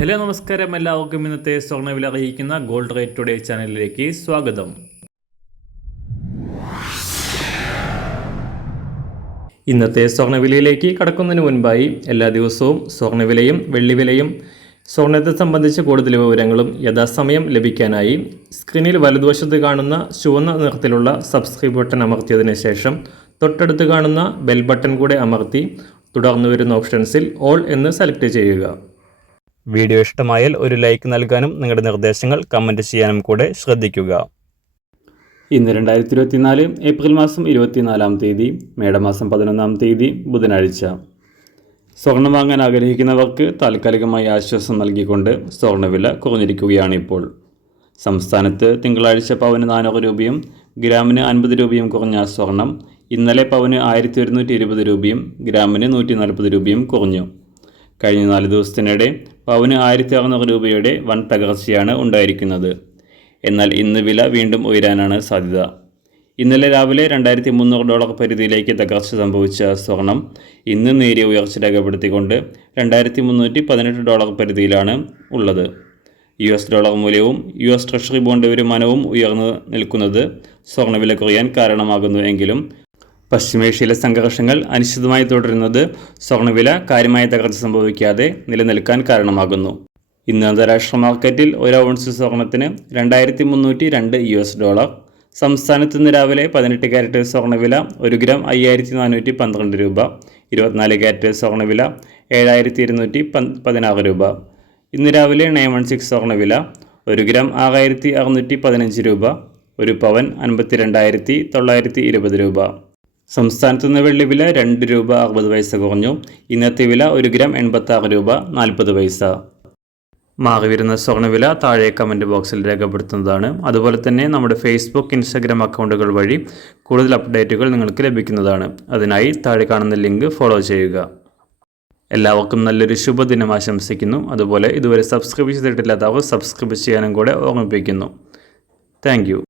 Hello നമസ്കാരം, എല്ലാവർക്കും ഇന്നത്തെ സ്വർണ്ണവില അറിയിക്കുന്ന ഗോൾഡ് റേറ്റ് ടുഡേ ചാനലിലേക്ക് സ്വാഗതം. ഇന്നത്തെ സ്വർണ്ണവിലയിലേക്ക് കടക്കുന്നതിന് മുൻപായി എല്ലാ ദിവസവും സ്വർണ്ണവിലയും വെള്ളിവിലയും സ്വർണ്ണത്തെ സംബന്ധിച്ച കൂടുതൽ വിവരങ്ങളും യഥാസമയം ലഭിക്കാനായി സ്ക്രീനിൽ വലതുവശത്ത് കാണുന്ന ചുവന്ന നിറത്തിലുള്ള സബ്സ്ക്രൈബ് ബട്ടൺ അമർത്തിയതിനു ശേഷം തൊട്ടടുത്ത് കാണുന്ന ബെൽ ബട്ടൺ കൂടെ അമർത്തി തുടർന്ന് വരുന്ന ഓപ്ഷൻസിൽ ഓൾ എന്ന് സെലക്ട് ചെയ്യുക. വീഡിയോ ഇഷ്ടമായാൽ ഒരു ലൈക്ക് നൽകാനും നിങ്ങളുടെ നിർദ്ദേശങ്ങൾ കമൻറ്റ് ചെയ്യാനും കൂടെ ശ്രദ്ധിക്കുക. ഇന്ന് 2024 ഏപ്രിൽ മാസം 24-ാം തീയതി, മേടമാസം 11-ാം തീയതി ബുധനാഴ്ച. സ്വർണം വാങ്ങാൻ ആഗ്രഹിക്കുന്നവർക്ക് താൽക്കാലികമായി ആശ്വാസം നൽകിക്കൊണ്ട് സ്വർണ്ണവില കുറഞ്ഞിരിക്കുകയാണിപ്പോൾ. സംസ്ഥാനത്ത് തിങ്കളാഴ്ച പവന് 400 രൂപയും ഗ്രാമിന് 50 രൂപയും കുറഞ്ഞ സ്വർണം ഇന്നലെ പവന് 1120 രൂപയും ഗ്രാമിന് 140 രൂപയും കുറഞ്ഞു. കഴിഞ്ഞ 4 ദിവസത്തിനിടെ പവന് 1600 രൂപയുടെ വൻ തകർച്ചയാണ് ഉണ്ടായിരിക്കുന്നത്. എന്നാൽ ഇന്ന് വില വീണ്ടും ഉയരാനാണ് സാധ്യത. ഇന്നലെ രാവിലെ $2300 പരിധിയിലേക്ക് തകർച്ച സംഭവിച്ച സ്വർണം ഇന്ന് നേരിയ ഉയർച്ച രേഖപ്പെടുത്തിക്കൊണ്ട് $2318 പരിധിയിലാണ് ഉള്ളത്. $ഡോളർ മൂല്യവും ട്രഷറി ബോണ്ട് വരുമാനവും ഉയർന്നു നിൽക്കുന്നത് സ്വർണ്ണവില കുറയാൻ കാരണമാകുന്നു. എങ്കിലും പശ്ചിമേഷ്യയിലെ സംഘർഷങ്ങൾ അനിശ്ചിതമായി തുടരുന്നത് സ്വർണ്ണവില കാര്യമായ തകർച്ച സംഭവിക്കാതെ നിലനിൽക്കാൻ കാരണമാകുന്നു. ഇന്ന് അന്താരാഷ്ട്ര മാർക്കറ്റിൽ ഒരു ഔൺസ് സ്വർണത്തിന് $2302. സംസ്ഥാനത്ത് ഇന്ന് രാവിലെ 18 കാരറ്റ് സ്വർണ്ണവില 1 ഗ്രാം 5412 രൂപ, 24 കാരറ്റ് സ്വർണ്ണവില 7216 രൂപ. ഇന്ന് രാവിലെ 916 സ്വർണ്ണവില 1 ഗ്രാം 6615 രൂപ, ഒരു പവൻ 52,920 രൂപ. സംസ്ഥാനത്ത് നിന്ന് വെള്ളിവില 2 രൂപ 60 പൈസ കുറഞ്ഞു. ഇന്നത്തെ വില 1 ഗ്രാം 86 രൂപ 40 പൈസ. മാറിവരുന്ന സ്വർണ്ണവില താഴെ കമൻറ്റ് ബോക്സിൽ രേഖപ്പെടുത്തുന്നതാണ്. അതുപോലെ തന്നെ നമ്മുടെ ഫേസ്ബുക്ക്, ഇൻസ്റ്റാഗ്രാം അക്കൗണ്ടുകൾ വഴി കൂടുതൽ അപ്ഡേറ്റുകൾ നിങ്ങൾക്ക് ലഭിക്കുന്നതാണ്. അതിനായി താഴെ കാണുന്ന ലിങ്ക് ഫോളോ ചെയ്യുക. എല്ലാവർക്കും നല്ലൊരു ശുഭദിനം ആശംസിക്കുന്നു. അതുപോലെ ഇതുവരെ സബ്സ്ക്രൈബ് ചെയ്തിട്ടില്ലാത്തവർ സബ്സ്ക്രൈബ് ചെയ്യാനും കൂടെ ഓർമ്മിപ്പിക്കുന്നു. Thank you.